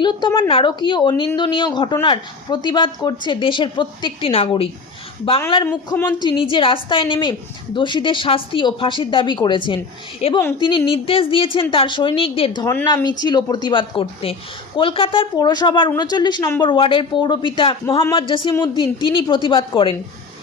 তিলোত্তমার নারকীয় ও নিন্দনীয় ঘটনার প্রতিবাদ করছে দেশের প্রত্যেকটি নাগরিক। বাংলার মুখ্যমন্ত্রী নিজে রাস্তায় নেমে দোষীদের শাস্তি ও ফাঁসির দাবি করেছেন এবং তিনি নির্দেশ দিয়েছেন তার সৈনিকদের ধর্ণা, মিছিল ও প্রতিবাদ করতে। কলকাতার পৌরসভার উনচল্লিশ নম্বর ওয়ার্ডের পৌরপিতা মোহাম্মদ জসিমউদ্দিন তিনি প্রতিবাদ করেন।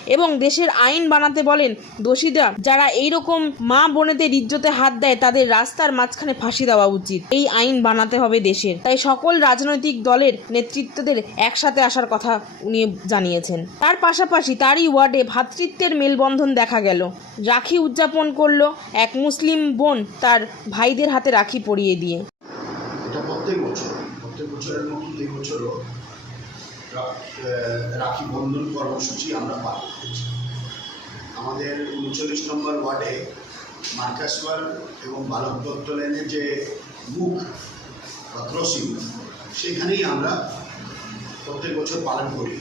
এবং দেশের আইন বানাতে বলেন দোষীরা। যারা এই রকম মা বোনেদের ইজ্জতে হাত দেয়, তাদের রাস্তার মাঝখানে ফাঁসি দেওয়া উচিত। এই আইন বানাতে হবে দেশের। তাই সকল রাজনৈতিক দলের নেতৃত্বদের একসাথে আসার কথা উনি জানিয়েছেন। তার পাশাপাশি তারই ওয়ার্ডে ভ্রাতৃত্বের মেলবন্ধন দেখা গেল। রাখি উদযাপন করল এক মুসলিম বোন তার ভাইদের হাতে রাখি পরিয়ে দিয়ে। এটা প্রত্যেক বছর। প্রত্যেক বছরের মতো রাখি বন্ধন কর্মসূচি আমরা পালন করছি? আমাদের উনচল্লিশ নম্বর ওয়ার্ডে মার্কাসওয়াল এবং বালক দত্ত লেনের যে মুখ বা ক্রসিং সেখানেই আমরা প্রত্যেক বছর পালন করি।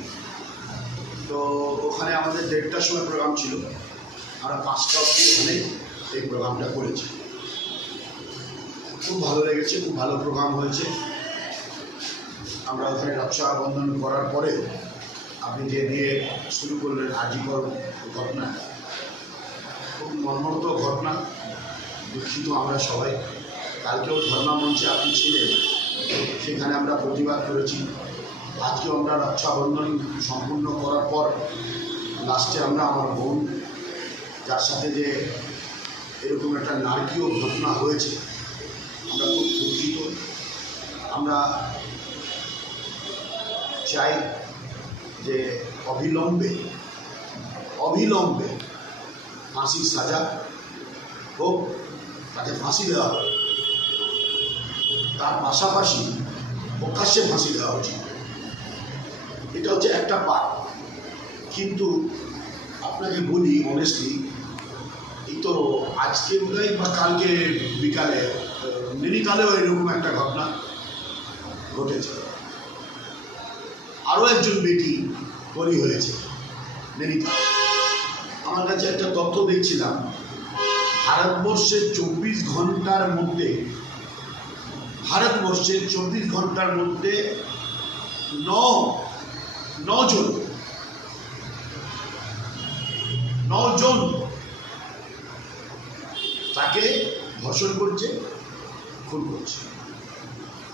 তো ওখানে আমাদের দেড়টার সময় প্রোগ্রাম ছিল। আমরা পাঁচটা অবধি ওখানে এই প্রোগ্রামটা করেছি। খুব ভালো লেগেছে, খুব ভালো প্রোগ্রাম হয়েছে। আমরা ওখানে রক্ষাবন্ধন করার পরে আপনি যে দিয়ে শুরু করলেন আজিকর ঘটনা, খুব মর্মত ঘটনা, দুঃখিত আমরা সবাই। কালকেও ধর্ণা মঞ্চে আপনি ছিলেন, সেখানে আমরা প্রতিবাদ করেছি। আজকেও আমরা রক্ষাবন্ধন সম্পূর্ণ করার পর লাস্টে আমরা আমার বোন, যার সাথে যে এরকম একটা নারকীয় ঘটনা হয়েছে, আমরা খুব দুঃখিত। আমরা চাই যে অবিলম্বে অবিলম্বে ফাঁসির সাজা হোক তাকে ফাঁসি দেওয়া হোক। তার পাশাপাশি প্রকাশ্যে ফাঁসি দেওয়া উচিত। এটা হচ্ছে একটা পার্ট কিন্তু আপনাকে বলি অনেস্টলি এই তো আজকে বোধহয় বা কালকে বিকালে নৈনিতালেও এরকম একটা ঘটনা ঘটেছে। আরও একজন বেটি বলি হয়েছে নৈনিতাল আমার কাছে একটা তথ্য দেখছিলাম। ভারতবর্ষের চব্বিশ ঘণ্টার মধ্যে ভারতবর্ষের চব্বিশ ঘণ্টার মধ্যে ন নজন নজন তাকে ধর্ষণ করছে, খুন করছে।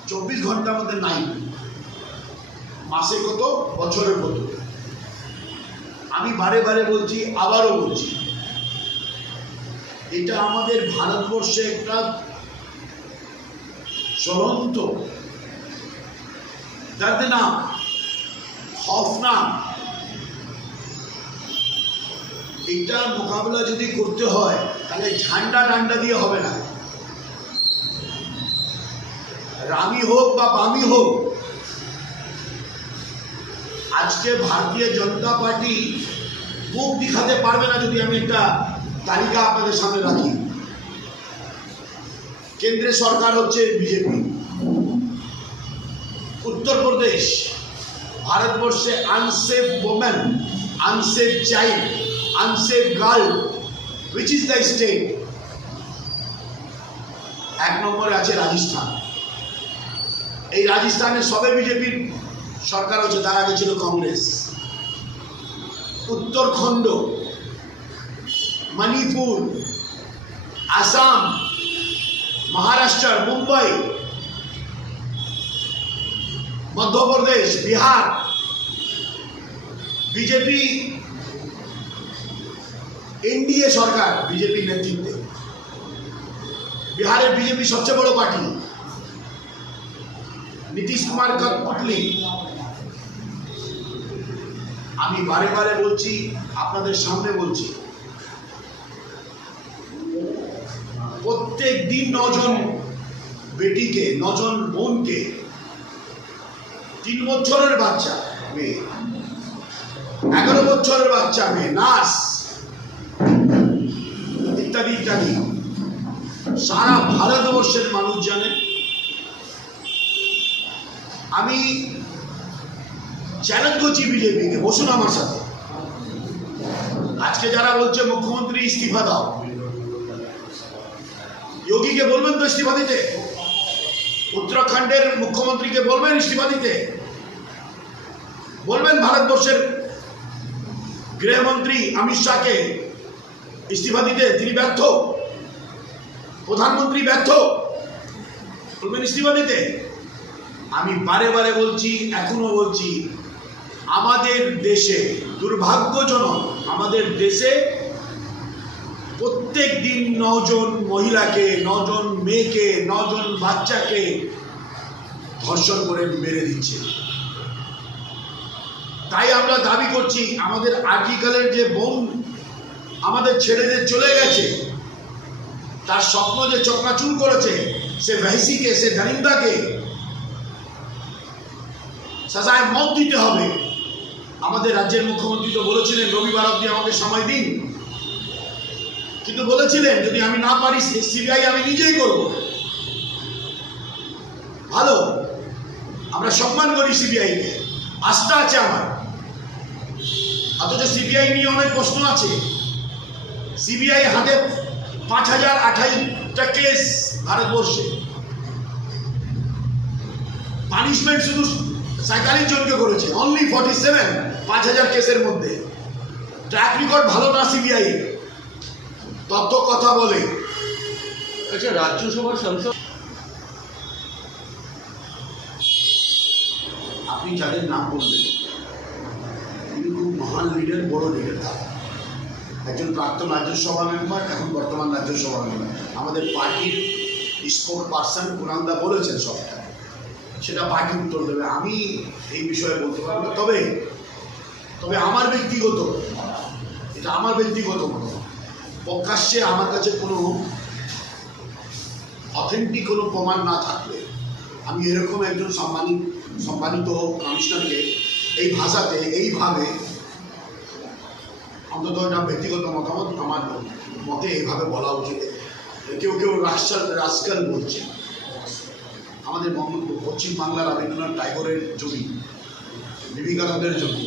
চব্বিশ ঘণ্টার মধ্যে নাই। মাসে কত? বছরে কত? আমি বারে বারে বলছি, আবারও বলছি। এটা আমাদের ভারতবর্ষে একটা চলন্ত দর্দ না খফ না এইটার মোকাবেলা যদি করতে হয়, তাহলে ঝান্ডা ডান্ডা দিয়ে হবে না। রামি হোক বা বামি হোক আজকে ভারতীয় জনতা পার্টি মুখ দেখাতে পারবে না যদি আমি একটা তালিকা আপনাদের সামনে রাখি। কেন্দ্রের সরকার হচ্ছে বিজেপি। উত্তরপ্রদেশ, ভারতবর্ষে unsafe women unsafe child unsafe girl which is the state এক নম্বরে আছে রাজস্থান। এই রাজস্থানে সবে বিজেপির সরকার হচ্ছে তার আগে ছিল কংগ্রেস। উত্তরখণ্ড মণিপুর, আসাম, মহারাষ্ট্র, মুম্বাই, মধ্যপ্রদেশ, বিহার, বিজেপি, এনডিএ সরকার বিজেপির নেতৃত্বে। বিহারের বিজেপি সবচেয়ে বড় পার্টি, নীতিশ কুমার কঠপুতলি আমি বারে বারে বলছি, আপনাদের সামনে বলছি। প্রত্যেক দিন নজন বেটিকে, নজন বোনকে, তিন বছরের বাচ্চা মেয়ে, এগারো বছরের বাচ্চা মেয়ে, নার্স, ইত্যাদি ইত্যাদি। সারা ভারতবর্ষের মানুষ জানে। আমি চ্যালেঞ্জ করছি বিজেপিকে বসুন আমার সাথে। আজকে যারা বলছে মুখ্যমন্ত্রী ইস্তিফা দাও, যোগীকে বলবেন তো ইস্তিফা দিতে? উত্তরাখণ্ডের মুখ্যমন্ত্রীকে বলবেন ইস্তিফা দিতে? বলবেন ভারতবর্ষের গৃহমন্ত্রী অমিত শাহকে ইস্তিফা দিতে? তিনি ব্যর্থ। প্রধানমন্ত্রী ব্যর্থ। বলবেন ইস্তিফা দিতে? আমি বারে বারে বলছি, এখনও বলছি আমাদের দেশে দুর্ভাগ্যজনক আমাদের দেশে প্রত্যেক দিন নজন মহিলাকে, নজন মেয়েকে, নজন বাচ্চাকে ধর্ষণ করে মেরে দিচ্ছে। তাই আমরা দাবি করছি, আমাদের আজকালের যে বোন আমাদের ছেড়েদের চলে গেছে, তার স্বপ্ন যে চকনাচুর করেছে, সে ভ্যাসিকে সে দারিন্দাকে সাজায় মত দিতে হবে। আমাদের রাজ্যের মুখ্যমন্ত্রী তো বলেছিলেন, রবিবার অব্দি আমাকে সময় দিন। কিন্তু বলেছিলেন, যদি আমি না পারি সিবিআই আমি নিজেই করব। ভালো, আমরা সম্মান করি সিবিআইকে। আস্থা আছে আমার। অথচ সিবিআই নিয়ে অনেক প্রশ্ন আছে। সিবিআই হাতে পাঁচ হাজার আঠাইশটা কেস ভারতবর্ষে। পানিশমেন্ট শুধু সাঁতালিশ জনকে করেছে। অনলি ফর্টি সেভেন পাঁচ হাজার কেসের মধ্যে। ট্র্যাক রেকর্ড ভালো না সিবিআই তত্ত্ব কথা বলে। আচ্ছা রাজ্যসভার সাংসদ আপনি যাদের নাম বললেন তিনি খুব মহান লিডার বড় লিডার তারা। একজন প্রাক্তন রাজ্যসভা মেম্বার এখন বর্তমান রাজ্যসভা মেম্বার আমাদের পার্টির স্পোক পার্সন কুনালদা বলেছেন সবটা। সেটা পার্টি উত্তর দেবে। আমি এই বিষয়ে বলতে পারব তবে তবে আমার ব্যক্তিগত, এটা আমার ব্যক্তিগত মত প্রকাশ্যে আমার কাছে কোনো অথেন্টিক কোনো প্রমাণ না থাকলে আমি এরকম একজন সম্মানিত সম্মানিত কমিশনারকে এই ভাষাতে এইভাবে অন্তত এটা ব্যক্তিগত মতামত আমার মতে এইভাবে বলা উচিত। কেউ কেউ রাস্টার রাস্কাল বলছে। আমাদের পশ্চিম বাংলার রবীন্দ্রনাথ টাইগরের জমি বিবেকানন্দের জমি।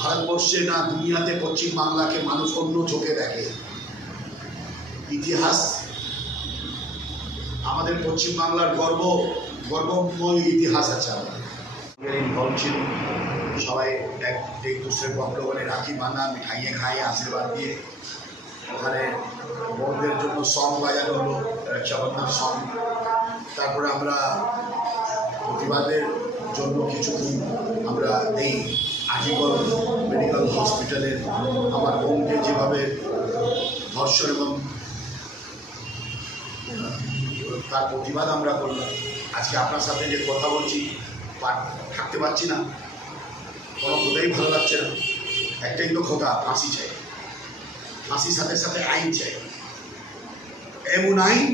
ভারতবর্ষে না দুনিয়াতে পশ্চিম বাংলাকে মানুষ অন্য চোখে দেখে। ইতিহাস, আমাদের পশ্চিম বাংলার গর্ব, গর্বময় ইতিহাস আছে আমাদের। দল ছিল। সবাই এক এক দুসরের বন্ধনে রাখি বাঁধা মিঠাইয়ে খাইয়ে আশীর্বাদ দিয়ে ওখানে বোনদের জন্য সং বাজানো হলো, রক্ষাবন্ধন সং তারপরে আমরা প্রতিবাদের জন্য কিছু আমরা এই আজিগর মেডিকেল হসপিটালের আমার বোনকে যেভাবে ধর্ষণ এবং তার প্রতিবাদ আমরা করলাম। আজকে আপনার সাথে যে কথা বলছি থাকতে পারছি না। কোনো কোথাই ভালো লাগছে না। একটাই তো খোদা, ফাঁসি চাই। হাসি সাথে সাথে আইন চাই। এমন আইন,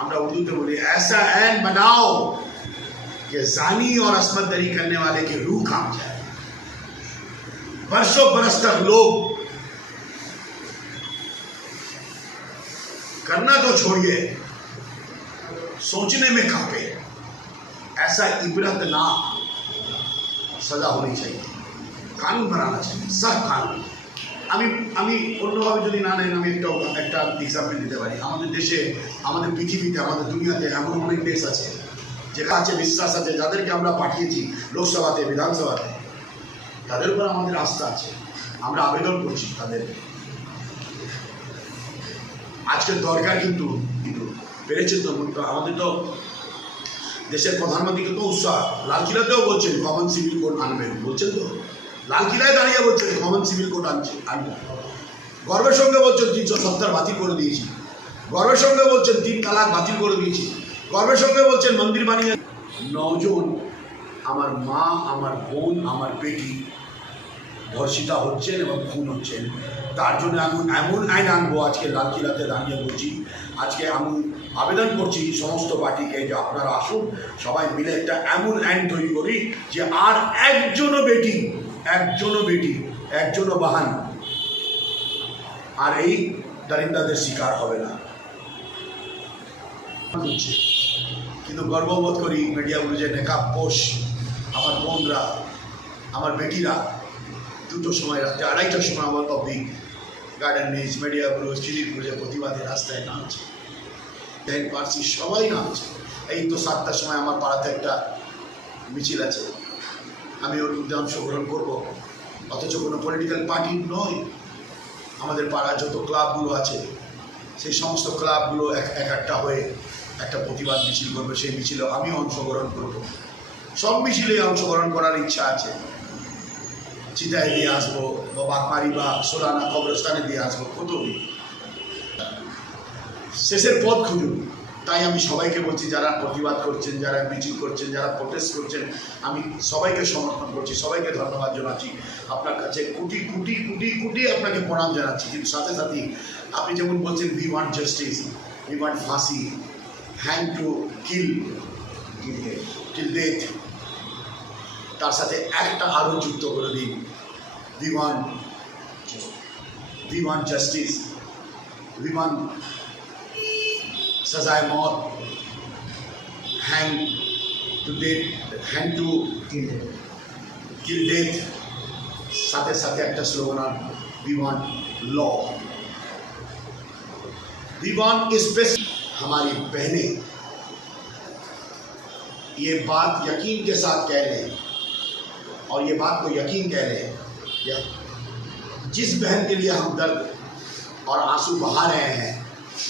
আমরা উর্দুতে বলি, ऐसा ऐन बनाओ ये जानी और असमत दरी करने वाले की रूह काम जाए। बरसों बरस तक लोग करना तो छोड़िए, सोचने में कांपे ऐसा इबरत ना, सजा होनी चाहिए। कानून बनाना चाहिए, सख्त कानून। আমি আমি অন্যভাবে যদি না নেন আমি একটা একটা এক্সাম্পল দিতে পারি। আমাদের দেশে, আমাদের পৃথিবীতে, আমাদের দুনিয়াতে এমন অনেক দেশ আছে, যেখানে আছে বিশ্বাস আছে, যাদেরকে আমরা পাঠিয়েছি লোকসভাতে, বিধানসভাতে। তাদের উপর আমাদের আস্থা আছে। আমরা আবেদন করছি তাদের। আজকের দরকার কিন্তু কিন্তু তো তো আমাদের তো দেশের প্রধানমন্ত্রীকে তো উৎসাহ। লালকিলাতেও বলছেন কমন সিভিল কোড আনবেন। বলছেন তো? লালকিলায় দাঁড়িয়ে বলছেন, কমন সিভিল কোড আনছে আনবেন গর্বের সঙ্গে বলছেন তিনশো সত্তর বাতিল করে দিয়েছি। গর্বের সঙ্গে বলছেন, তিন তালাক বাতিল করে দিয়েছি। গর্বের সঙ্গে বলছেন, মন্দির বানিয়ে নজন আমার মা, আমার বোন, আমার বেটি ধর্ষিতা হচ্ছেন এবং খুন হচ্ছেন। তার জন্য আমি এমন আইন আনব আজকে লালকিলাতে দাঁড়িয়ে বলছি। আজকে আমি আবেদন করছি সমস্ত পার্টিকে যে আপনারা আসুন, সবাই মিলে একটা এমন আইন তৈরি করি যে আর একজনও বেটি একজনও বেটি একজনও বাহান। আর এই দারিন্দাদের শিকার হবে না। কিন্তু গর্ববোধ করি মিডিয়াগুলো যে নেকাব পোষ আমার বোনরা, আমার বেটিরা, দুটো সময়, রাত্রে আড়াইটার সময় আমার অব্দি গার্ডেন নিউজ মিডিয়াগুলো চিলির পুজো প্রতিবাদে রাস্তায় নামছে। জৈন পার্সি সবাই নামছে। এই তো সাতটার সময় আমার পাড়াতে একটা মিছিল আছে। আমি ওর মধ্যে অংশগ্রহণ করব। অথচ কোনো পলিটিক্যাল পার্টি নয়। আমাদের পাড়ার যত ক্লাবগুলো আছে, সেই সমস্ত ক্লাবগুলো এক এক একটা হয়ে একটা প্রতিবাদ মিছিল করবে, সেই মিছিলে আমিও অংশগ্রহণ করব। সব মিছিলে অংশগ্রহণ করার ইচ্ছা আছে। চিতায় দিয়ে আসব বা বাঘমারি বা সোলানা কবরস্থানে দিয়ে আসব, কত শেষের পথ খুঁজুন। তাই আমি সবাইকে বলছি, যারা প্রতিবাদ করছেন, যারা মিছিল করছেন, যারা প্রোটেস্ট করছেন, আমি সবাইকে সমর্থন করছি, সবাইকে ধন্যবাদ জানাচ্ছি। আপনার কাছে কোটি কোটি কোটি কোটি আপনাকে প্রণাম জানাচ্ছি। কিন্তু সাথে সাথে আপনি যেমন বলছেন we want justice we want ফাঁসি hang to kill till death তার সাথে একটা আরও যুক্ত করে দিন। We want we want justice we want सजाए मौत hang to death hang to kill death সাথে সাথে একটা slogan we want law we want special हमारी बहनें ये बात यकीन के साथ कह रहे हैं और ये बात को यकीन कह रहे हैं या जिस बहन के लिए हम दर्द और आंसू बहा रहे हैं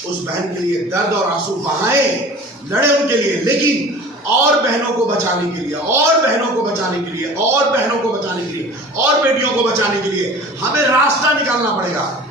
उस बहन के लिए दर्द और आँसू बहाए, लड़े उनके लिए, लेकिन और बहनों को बचाने के लिए, और बहनों को बचाने के लिए, और बहनों को बचाने के लिए, और बेटियों को बचाने के लिए हमें रास्ता निकालना पड़ेगा।